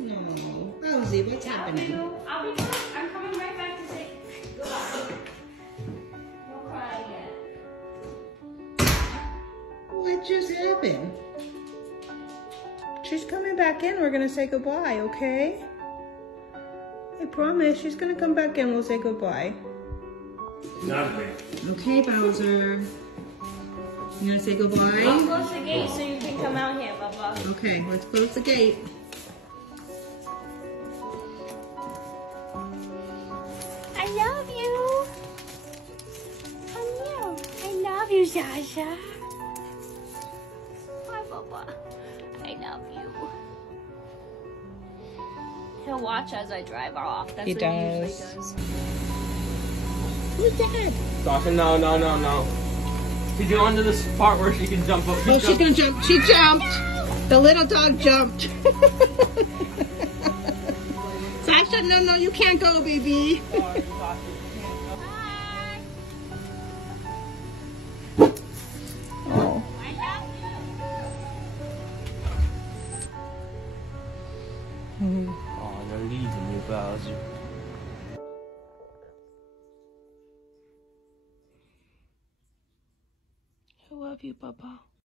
No, Ozzy, what's happening? I'll be back. I'm coming right back to say goodbye. Don't cry yet. What just happened? She's coming back in. We're gonna say goodbye, okay? I promise she's gonna come back in. We'll say goodbye. Not me. Okay, Bowser. You gonna say goodbye? I'll close the gate so you can come out here, Bubba. Okay, let's close the gate. I love you. I love you, Sasha. Hi, Bubba. I love you. He'll watch as I drive off. That's He what does. he usually does. Who's that? Sasha, no. She's going to this part where she can jump up. Oh, she's gonna jump. She jumped. The little dog jumped. Sasha, no, you can't go, baby. Bye. Oh. I love you. Oh, they're leaving you, Bowser. I love you, Papa.